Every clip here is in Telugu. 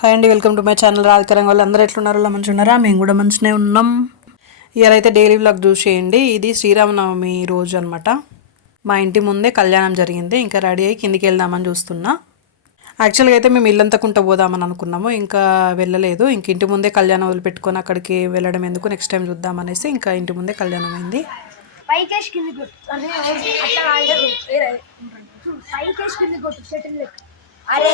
హాయ్ అండి వెల్కమ్ టు మై ఛానల్ రాధికరం వాళ్ళు. అందరూ ఎట్లున్నారు? అలా మంచిగా ఉన్నారా మేము కూడా మంచిగానే ఉన్నాం. ఇయర్ డైలీ వ్లాగ్ చూసేయండి ఇది శ్రీరామనవమి రోజు అనమాట మా ఇంటి ముందే కళ్యాణం జరిగింది. ఇంకా రెడీ అయ్యి కిందికి వెళ్దామని చూస్తున్నా. యాక్చువల్గా అయితే మేము ఇల్లంతకుంట పోదామని అనుకున్నాము. ఇంకా వెళ్ళలేదు. ఇంక ఇంటి ముందే కళ్యాణం వదిలిపెట్టుకొని అక్కడికి వెళ్ళడం ఎందుకు? నెక్స్ట్ టైం చూద్దామనేసి ఇంకా ఇంటి ముందే కళ్యాణం అయింది. పైకేష్ కింది కొట్టు. అరే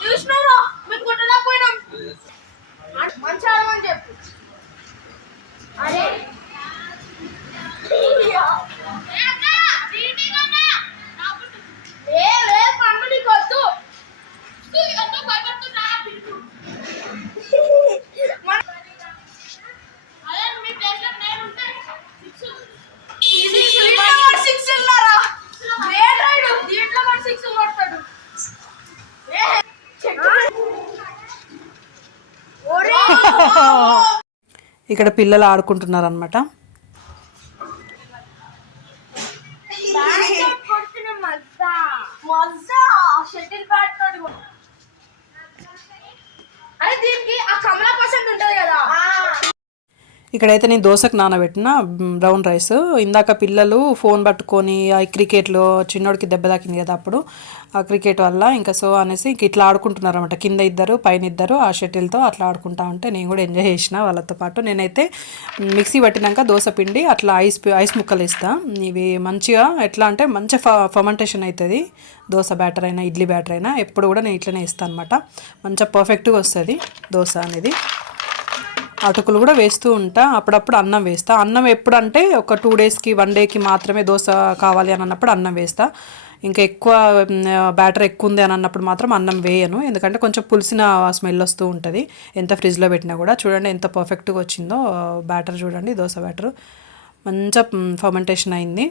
చూసినారా? మేము కొట్టలేకపోయినాం. మంచి ఆడమని చెప్పు అరే ఏ లే పండు నీకు వద్దు సిక్స్ ఉన్నారా దీంట్లో కూడా సిక్స్ కొడతాడు ఒరే ఇక్కడ పిల్లలు ఆడుకుంటున్నారు అనమాట ఇక్కడైతే నేను దోశకు నానబెట్టిన బ్రౌన్ రైస్ ఇందాక పిల్లలు ఫోన్ పట్టుకొని క్రికెట్లో చిన్నోడికి దెబ్బ తాకింది కదా అప్పుడు. క్రికెట్ వల్ల ఇంకా సో అనేసి ఇంక ఇట్లా ఆడుకుంటున్నారు అనమాట కింద ఇద్దరు పైన ఇద్దరు ఆ షటిల్తో అట్లా ఆడుకుంటా ఉంటే నేను కూడా ఎంజాయ్ చేసిన వాళ్ళతో పాటు. నేనైతే మిక్సీ పట్టినాక దోశ పిండి అట్లా ఐస్ ఐస్ ముక్కలు ఇస్తా ఇవి మంచిగా ఎట్లా అంటే మంచి ఫ ఫర్మెంటేషన్ అవుతుంది దోశ బ్యాటర్ అయినా ఇడ్లీ బ్యాటర్ అయినా ఎప్పుడు కూడా నేను ఇట్లనే ఇస్తాను అనమాట మంచిగా పర్ఫెక్ట్గా వస్తుంది దోశ అనేది. అటుకులు కూడా వేస్తూ ఉంటా. అప్పుడప్పుడు అన్నం వేస్తా. అన్నం ఎప్పుడంటే ఒక టూ డేస్కి వన్ డేకి మాత్రమే దోశ కావాలి అని అన్నప్పుడు అన్నం వేస్తా. ఇంకా ఎక్కువ బ్యాటర్ ఎక్కువ ఉంది అని అన్నప్పుడు మాత్రం అన్నం వేయను. ఎందుకంటే కొంచెం పులిసిన స్మెల్ వస్తూ ఉంటుంది. ఎంత ఫ్రిడ్జ్లో పెట్టినా కూడా చూడండి ఎంత పర్ఫెక్ట్గా వచ్చిందో బ్యాటర్ చూడండి దోశ బ్యాటర్. మంచిగా ఫర్మెంటేషన్ అయింది.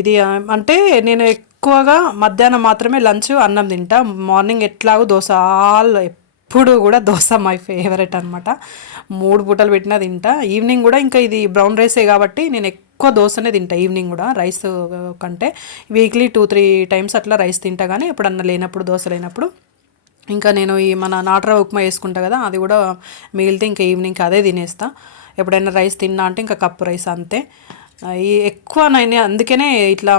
ఇది అంటే నేను ఎక్కువగా మధ్యాహ్నం మాత్రమే లంచ్ అన్నం తింటా. మార్నింగ్ ఎట్లాగో దోశ ఆల్ ఎప్పుడు కూడా దోశ మై ఫేవరెట్ అనమాట మూడు పూటలు పెట్టినా తింటా. ఈవినింగ్ కూడా ఇంకా ఇది బ్రౌన్ రైసే కాబట్టి నేను ఎక్కువ దోశనే తింటా ఈవినింగ్ కూడా రైస్ కంటే. వీక్లీ టూ త్రీ టైమ్స్ అట్లా రైస్ తింటా కానీ ఎప్పుడన్నా లేనప్పుడు దోశ లేనప్పుడు. ఇంకా నేను ఈ మన నాట్రా ఉప్మా వేసుకుంటా కదా అది కూడా మిగిలితే ఇంకా ఈవినింగ్కి అదే తినేస్తా. ఎప్పుడైనా రైస్ తిన్నా అంటే ఇంకా కప్పు రైస్ అంతే. ఎక్కువ నేను అందుకనే ఇట్లా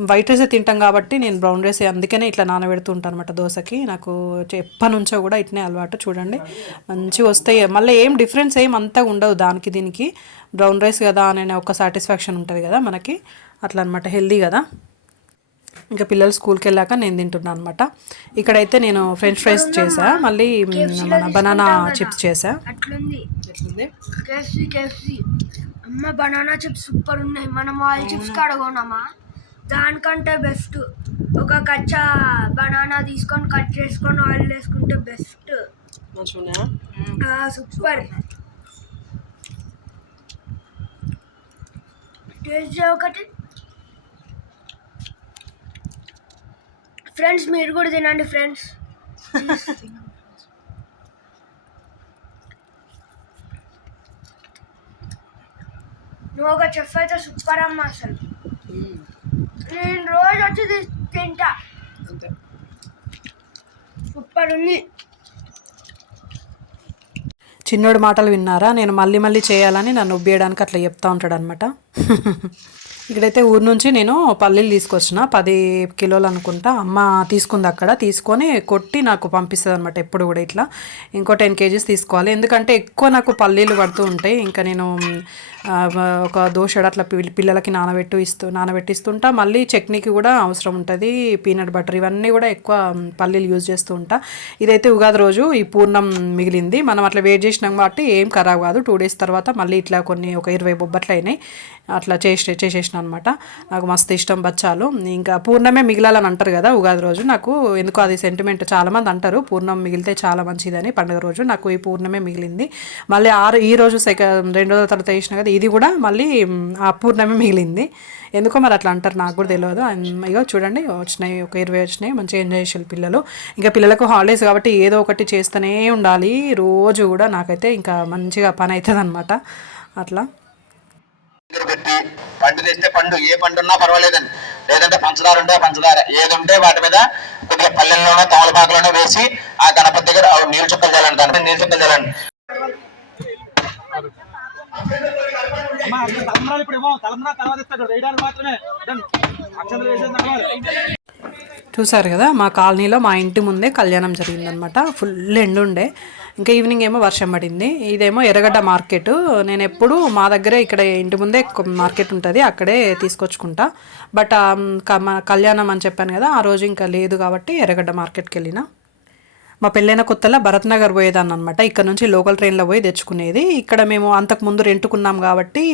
వైట్ రైసే తింటాం కాబట్టి నేను బ్రౌన్ రైస్ అందుకనే ఇట్లా నానబెడుతూ ఉంటాను అనమాట దోశకి. నాకు ఎప్పటి నుంచో కూడా ఇట్నే అలవాటు చూడండి. మంచిగా వస్తాయి. మళ్ళీ ఏం డిఫరెన్స్ ఏం అంతా ఉండదు దానికి దీనికి. బ్రౌన్ రైస్ కదా అనే ఒక సాటిస్ఫాక్షన్ ఉంటుంది కదా మనకి. అట్లా అనమాట హెల్దీ కదా. ఇంకా పిల్లలు స్కూల్కి వెళ్ళాక నేను తింటున్నాను అనమాట ఇక్కడైతే నేను ఫ్రెంచ్ ఫ్రైస్ చేసా మళ్ళీ మన బనానా చిప్స్ చేసా. అమ్మ బనానా చిప్స్ సూపర్ ఉన్నాయి. మనం ఆయిల్ చిప్స్ కడగోనమ్మా దానికంటే బెస్ట్. ఒక కచ్చా బనానా తీసుకొని కట్ చేసుకొని ఆయిల్ వేసుకుంటే బెస్ట్. సూపర్. టేస్ట్ ఒకటి. ఫ్రెండ్స్ మీరు కూడా తినండి ఫ్రెండ్స్. నువ్వు ఒక చెఫ్ అయితే సూపర్ అమ్మ అసలు. నేను రోజు వచ్చి తింటా. సూపర్ ఉంది. చిన్నోడి మాటలు విన్నారా? నేను మళ్ళీ మళ్ళీ చేయాలని నన్ను ఉబ్బేయడానికి అట్లా చెప్తా ఉంటాడు అనమాట ఇక్కడైతే ఊరు నుంచి నేను పల్లీలు తీసుకొచ్చిన. పది కిలోలు అనుకుంటా. అమ్మ తీసుకుంది అక్కడ. తీసుకొని కొట్టి నాకు పంపిస్తుంది అనమాట ఎప్పుడు కూడా ఇట్లా. ఇంకో టెన్ కేజీస్ తీసుకోవాలి. ఎందుకంటే ఎక్కువ నాకు పల్లీలు పడుతూ ఉంటాయి. ఇంకా నేను ఒక దోశడు అట్లా పిల్ల- పిల్లలకి నానబెట్టు ఇస్తూ నానబెట్టిస్తుంటా. మళ్ళీ చట్నీకి కూడా అవసరం ఉంటుంది. పీనట్ బటర్ ఇవన్నీ కూడా ఎక్కువ పల్లీలు యూజ్ చేస్తూ ఉంటా. ఇదైతే ఉగాది రోజు ఈ పూర్ణం మిగిలింది. మనం అట్లా వేడి చేసినాం కాబట్టి ఏం ఖరాబ్ కాదు. టూ డేస్ తర్వాత మళ్ళీ ఇట్లా కొన్ని ఒక ఇరవై బొబ్బట్లు అయినాయి. అట్లా చేసి చేసేసిన అనమాట నాకు మస్తు ఇష్టం బచ్చాలు. ఇంకా పూర్ణమే మిగిలాలని అంటారు కదా ఉగాది రోజు. నాకు ఎందుకో అది సెంటిమెంట్ చాలామంది అంటారు. పూర్ణం మిగిలితే చాలా మంచిదని. పండుగ రోజు నాకు ఈ పూర్ణమే మిగిలింది. మళ్ళీ ఆరు ఈ రోజు సెకండ్ రెండు రోజుల తర్వాత వేసిన కదా ఇది కూడా మళ్ళీ అపూర్ణమే మిగిలింది. ఎందుకో మరి అట్లా అంటారు నాకు కూడా తెలియదు ఇక ఇగో చూడండి వచ్చినాయి ఒక ఇరవై వచ్చినాయి. మంచిగా ఎంజాయ్ చేసారు పిల్లలు. ఇంకా పిల్లలకు హాలిడేస్ కాబట్టి ఏదో ఒకటి చేస్తూనే ఉండాలి. రోజు కూడా నాకైతే ఇంకా మంచిగా పని అవుతుంది అనమాట అట్లా పెట్టి పండు తెస్తే పండు. ఏ పండు ఉన్నా పర్వాలేదండి. లేదంటే పంచదార ఉంటే పంచదార. ఏది ఉంటే వాటి మీద కొద్దిగా పల్లెల్లోనో తమలపాకులోనో వేసి ఆ గణపతి దగ్గర నీళ్ళు చుక్కలు చల్లండి. దాని మీద నీళ్ళు చుక్కలు చల్లండి. తలంబరాలు ఇప్పుడు తలంబరా తర్వాత ఇస్తాడు వేయడానికి మాత్రమే. అక్షంతలు వేసేది చూసారు కదా మా కాలనీలో మా ఇంటి ముందే కళ్యాణం జరిగిందనమాట. ఫుల్ ఎండుండే ఇంకా ఈవినింగ్ ఏమో వర్షం పడింది. ఇదేమో ఎర్రగడ్డ మార్కెట్. నేను ఎప్పుడు మా దగ్గరే ఇక్కడ ఇంటి ముందే మార్కెట్ ఉంటుంది అక్కడే తీసుకొచ్చుకుంటా. బట్ క- కళ్యాణం అని చెప్పాను కదా ఆ రోజు ఇంకా లేదు కాబట్టి ఎర్రగడ్డ మార్కెట్కి వెళ్ళినా. మా పెళ్ళైన కొత్తలో భరత్ నగర్ పోయేదాన్ని అనమాట ఇక్కడ నుంచి లోకల్ ట్రైన్లో పోయి తెచ్చుకునేది. ఇక్కడ మేము అంతకు ముందు రెంటుకున్నాం కాబట్టి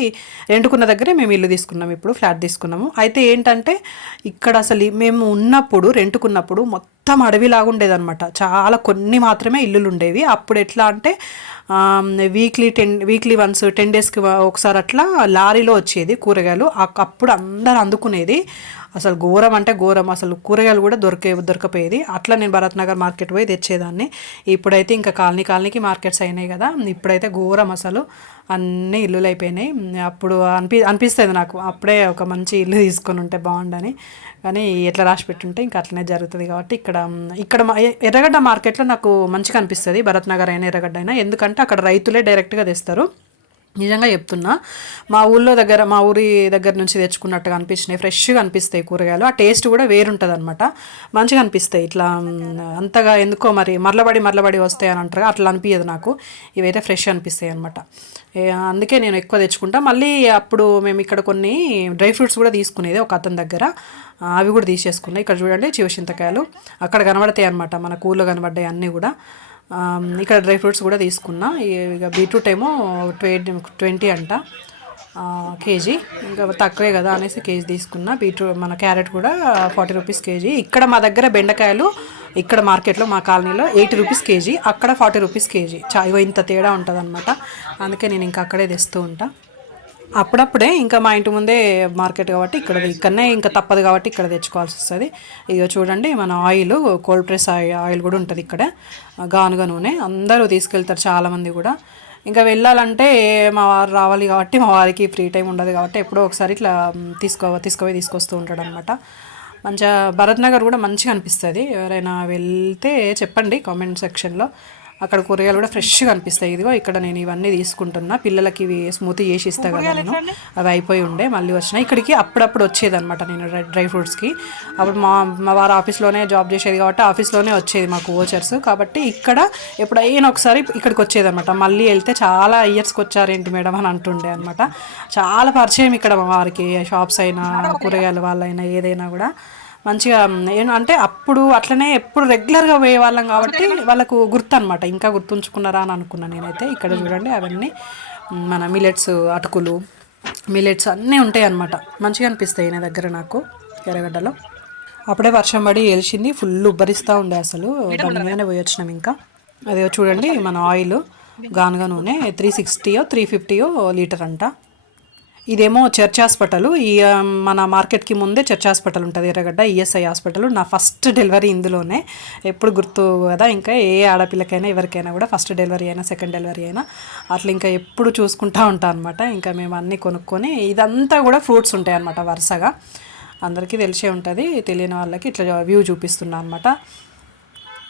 రెంటుకున్న దగ్గరే మేము ఇల్లు తీసుకున్నాం. ఇప్పుడు ఫ్లాట్ తీసుకున్నాము. అయితే ఏంటంటే ఇక్కడ అసలు మేము ఉన్నప్పుడు రెంటుకున్నప్పుడు మొత్తం అడవిలాగా ఉండేదన్నమాట. చాలా కొన్ని మాత్రమే ఇల్లులు ఉండేవి. అప్పుడు ఎట్లా అంటే weekly ten weekly once ten డేస్కి ఒకసారి అట్లా లారీలో వచ్చేది కూరగాయలు. అప్పుడు అందరు అందుకునేది. అసలు ఘోరం అంటే ఘోరం. అసలు కూరగాయలు కూడా దొరికే దొరకపోయేది. అట్లా నేను భరత్ నగర్ మార్కెట్ పోయి తెచ్చేదాన్ని. ఇప్పుడైతే ఇంకా కాలనీ కాలనీకి మార్కెట్స్ అయినాయి కదా. ఇప్పుడైతే ఘోరం అసలు. అన్నీ ఇల్లులు అయిపోయినాయి. అప్పుడు అనిపి అనిపిస్తుంది నాకు. అప్పుడే ఒక మంచి ఇల్లు తీసుకొని ఉంటే బాగుండని. కానీ ఎట్లా రాసి పెట్టుంటే ఇంకా అట్లనే జరుగుతుంది కాబట్టి ఇక్కడ ఇక్కడ ఎర్రగడ్డ మార్కెట్లో నాకు మంచిగా అనిపిస్తుంది. భరత్ నగర్ అయినా ఎర్రగడ్డ అయినా. ఎందుకంటే అక్కడ రైతులే డైరెక్ట్గా తెస్తారు. నిజంగా చెప్తున్నా మా ఊళ్ళో దగ్గర మా ఊరి దగ్గర నుంచి తెచ్చుకున్నట్టుగా అనిపించినాయి. ఫ్రెష్గా అనిపిస్తాయి కూరగాయలు. ఆ టేస్ట్ కూడా వేరుంటుంది అనమాట మంచిగా అనిపిస్తాయి. ఇట్లా అంతగా ఎందుకో మరి మరలబడి మరలబడి వస్తాయి అని అంటారు. అట్లా అనిపించదు నాకు. ఇవైతే ఫ్రెష్ అనిపిస్తాయి అనమాట అందుకే నేను ఎక్కువ తెచ్చుకుంటా. మళ్ళీ అప్పుడు మేము ఇక్కడ కొన్ని డ్రై ఫ్రూట్స్ కూడా తీసుకునేది ఒక అతని దగ్గర. అవి కూడా తీసేసుకున్నాయి ఇక్కడ చూడండి చివచింతకాయలు. అక్కడ కనబడతాయి అనమాట మన కూరలో కనబడ్డాయి అన్నీ కూడా. ఇక్కడ డ్రై ఫ్రూట్స్ కూడా తీసుకున్నా. ఇక బీట్రూట్ ఏమో ట్వంటీ ట్వంటీ అంట కేజీ. ఇంకా తక్కువే కదా అనేసి కేజీ తీసుకున్నా. బీట్రూట్ మన క్యారెట్ కూడా ఫార్టీ రూపీస్ కేజీ. ఇక్కడ మా దగ్గర బెండకాయలు ఇక్కడ మార్కెట్లో మా కాలనీలో ఎయిటీ రూపీస్ కేజీ. అక్కడ ఫార్టీ రూపీస్ కేజీ. చా ఇంత తేడా ఉంటుంది అనమాట అందుకే నేను ఇంకా అక్కడే తెస్తూ ఉంటాను అప్పుడప్పుడే ఇంకా మా ఇంటి ముందే మార్కెట్ కాబట్టి ఇక్కడ ఇక్కడనే ఇంకా తప్పదు కాబట్టి ఇక్కడ తెచ్చుకోవాల్సి వస్తుంది. ఇదిగో చూడండి మన oil cold press oil oil కూడా ఉంటుంది ఇక్కడ. గానుగ నూనె. అందరూ తీసుకెళ్తారు చాలామంది కూడా. ఇంకా వెళ్ళాలంటే మా వారు రావాలి కాబట్టి మా వారికి ఫ్రీ టైం ఉండదు కాబట్టి ఎప్పుడో ఒకసారి ఇట్లా తీసుకో తీసుకుపోయి తీసుకొస్తూ ఉంటాడు అనమాట మంచిగా భరత్ నగర్ కూడా మంచిగా అనిపిస్తుంది. ఎవరైనా వెళ్తే చెప్పండి కామెంట్ సెక్షన్లో. అక్కడ కూరగాయలు కూడా ఫ్రెష్గా అనిపిస్తాయి. ఇదిగో ఇక్కడ నేను ఇవన్నీ తీసుకుంటున్నా. పిల్లలకి ఇవి స్మూతీ చేసి ఇస్తా కదా నేను. అవి అయిపోయి ఉండే మళ్ళీ వచ్చినాయి. ఇక్కడికి అప్పుడప్పుడు వచ్చేదన్నమాట నేను డ్రై డ్రై ఫ్రూట్స్కి. అప్పుడు మా మా వారు ఆఫీస్లోనే జాబ్ చేసేది కాబట్టి ఆఫీస్లోనే వచ్చేది మాకు ఓచర్స్. కాబట్టి ఇక్కడ ఎప్పుడైనా ఒకసారి ఇక్కడికి వచ్చేదన్నమాట. మళ్ళీ వెళ్తే చాలా ఇయర్స్కి వచ్చారేంటి మేడం అని అంటుండే అనమాట చాలా పరిచయం ఇక్కడ మా వారికి షాప్స్ అయినా కూరగాయల వాళ్ళైనా ఏదైనా కూడా. మంచిగా అంటే అప్పుడు అట్లనే ఎప్పుడు రెగ్యులర్గా వాళ్ళం కాబట్టి వాళ్ళకు గుర్తు అనమాట ఇంకా గుర్తుంచుకున్నారా అని అనుకున్నాను నేనైతే. ఇక్కడ చూడండి అవన్నీ మన మిలెట్స్ అటుకులు మిలెట్స్ అన్నీ ఉంటాయి అన్నమాట మంచిగా అనిపిస్తాయి నా దగ్గర నాకు ఎర్రగడ్డలో. అప్పుడే వర్షం పడి ఏల్చింది ఫుల్ ఉబ్బరిస్తూ ఉండే అసలు. బండి మీదనే పోయి వచ్చినాం ఇంకా. అదే చూడండి మన ఆయిల్ గానుగ నూనె త్రీ సిక్స్టీయో త్రీ ఫిఫ్టీయో లీటర్ అంట. ఇదేమో చర్చ్ హాస్పిటల్. ఈ మన మార్కెట్కి ముందే చర్చ్ హాస్పిటల్ ఉంటుంది ఎర్రగడ్డ ఈఎస్ఐ హాస్పిటల్. నా ఫస్ట్ డెలివరీ ఇందులోనే. ఎప్పుడు గుర్తు కదా ఇంకా ఏ ఆడపిల్లకైనా ఎవరికైనా కూడా ఫస్ట్ డెలివరీ అయినా సెకండ్ డెలివరీ అయినా అట్లా ఇంకా ఎప్పుడు చూసుకుంటా ఉంటాం అనమాట ఇంకా మేము అన్నీ కొనుక్కొని ఇదంతా కూడా ఫ్రూట్స్ ఉంటాయి అనమాట వరుసగా. అందరికీ తెలిసే ఉంటుంది తెలియని వాళ్ళకి ఇట్లా వ్యూ చూపిస్తున్నా అనమాట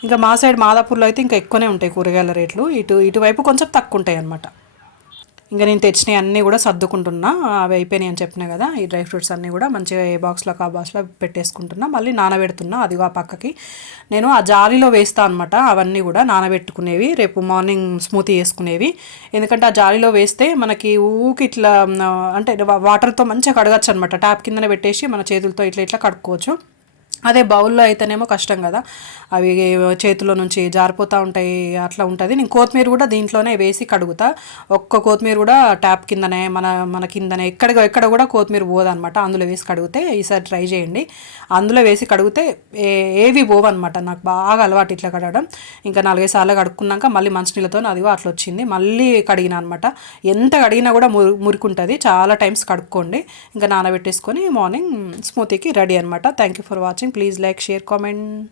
ఇంకా మా సైడ్ మాదాపూర్లో అయితే ఇంకా ఎక్కువనే ఉంటాయి కూరగాయల రేట్లు. ఇటు ఇటువైపు కొంచెం తక్కువ ఉంటాయి అనమాట ఇంకా నేను తెచ్చినవి అన్నీ కూడా సర్దుకుంటున్నా. అవి అయిపోయినాయి అని చెప్పినా కదా ఈ డ్రై ఫ్రూట్స్ అన్నీ కూడా మంచిగా ఏ బాక్స్లో ఆ బాక్స్లో పెట్టేసుకుంటున్నా. మళ్ళీ నానబెడుతున్నా అదిగో ఆ పక్కకి. నేను ఆ జాలీలో వేస్తా అనమాట అవన్నీ కూడా నానబెట్టుకునేవి. రేపు మార్నింగ్ స్మూతీ వేసుకునేవి ఎందుకంటే ఆ జాలీలో వేస్తే మనకి ఊకి ఇట్లా అంటే వాటర్తో మంచిగా కడగచ్చు అనమాట ట్యాప్ కిందనే పెట్టేసి మన చేతులతో ఇట్లా ఇట్లా కడుక్కోవచ్చు. అదే బౌల్లో అయితేనేమో కష్టం కదా. అవి చేతిలో నుంచి జారిపోతూ ఉంటాయి అట్లా ఉంటుంది. నేను కొత్తిమీర కూడా దీంట్లోనే వేసి కడుగుతా. ఒక్క కొత్తిమీర కూడా ట్యాప్ కిందనే మన మన కిందనే ఎక్కడ ఎక్కడ కూడా కొత్తిమీర పోదనమాట. అందులో వేసి కడిగితే ఈసారి ట్రై చేయండి. అందులో వేసి కడిగితే ఏ ఏవి పోవన్నమాట నాకు బాగా అలవాటు ఇట్లా కడగడం. ఇంకా నాలుగైదు సార్లు కడుక్కున్నాక మళ్ళీ మంచినీళ్ళతో అదిగో అట్లా వచ్చింది. మళ్ళీ కడిగిన అనమాట. ఎంత కడిగినా కూడా మురి మురికుంటుంది. చాలా టైమ్స్ కడుక్కోండి. ఇంకా నానబెట్టేసుకొని మార్నింగ్ స్మూతీకి రెడీ అనమాట. Thank you for watching. please like share comment.